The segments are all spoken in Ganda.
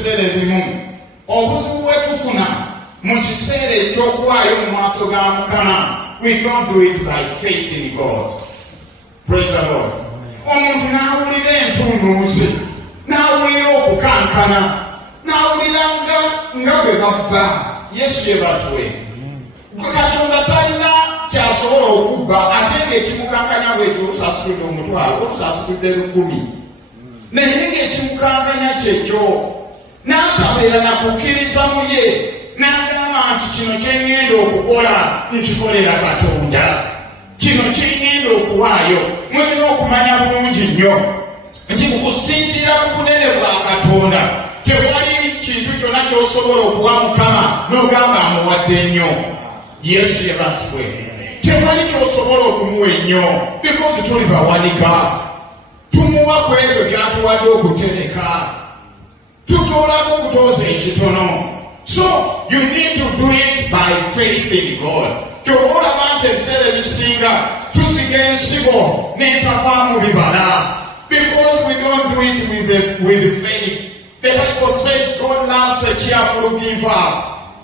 ebiseera ebimu obuzibu bwe tufuna mu kiseera eky'okuwaayo mu maaso ga Mukama. We don't do it by faith in God. Praise the Lord. Omuntu n'awulira entunnunsi, n'awulira okukankana, n'awulira nga bwe babba. Yesu yeebazibwe. Katonda talina kyasobola okubba ate ng'ekimukankanya bwekyo olusasudde omutwalo, olusasudde 10,000. Naye ng'ekimukankanya kyekyo n'atabeera na kukkiriza mu ye, n'agamba nti kino kye ŋŋenda okukola nkikolera Katonda, kino kye ŋŋenda okuwaayo. Mulina okumanya bulungi nnyo nti kusinziira ku bunene bwa Katonda tewali kintu kyonna ky'osobola okuwa Mukama n'ogamba amuwadde nnyo. Yesu yeebazibwe. Tewali ky'osobola okumuwa ennyo because tuli bawanika. Tumuwa ku ebyo by'atuwadde okutereka, tutoolako okutooza ekitono. So you need to do it by faith in God. Tolaba nti ebiseera ebisinga tusiga ensigo n'entavaamu bibala because we don't do it with faith. The Bible says God loves a cheerful giver.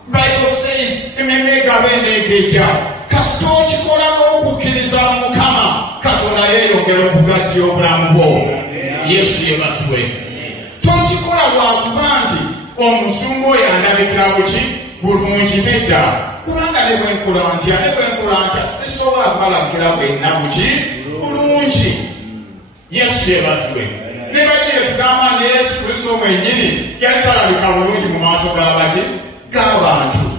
Bible says ememegaba eneegeja. Kasita okikola n'okukkiriza Mukama, Katonda yeeyongera okugazya obulamu bwo. Yesu yeebazibwe. Tokikola lwakuba nti omusumba oyo andabikira buki bulungi nedda, kubanga ne bwenkola ntya sisobola kubalabikira bwenna buki bulungi. Yesu yeebazibwe. Ne bali tugamba nti Yesu Kristo mwennyini yali talabika bulungi mu maaso g'abaki g'abantu.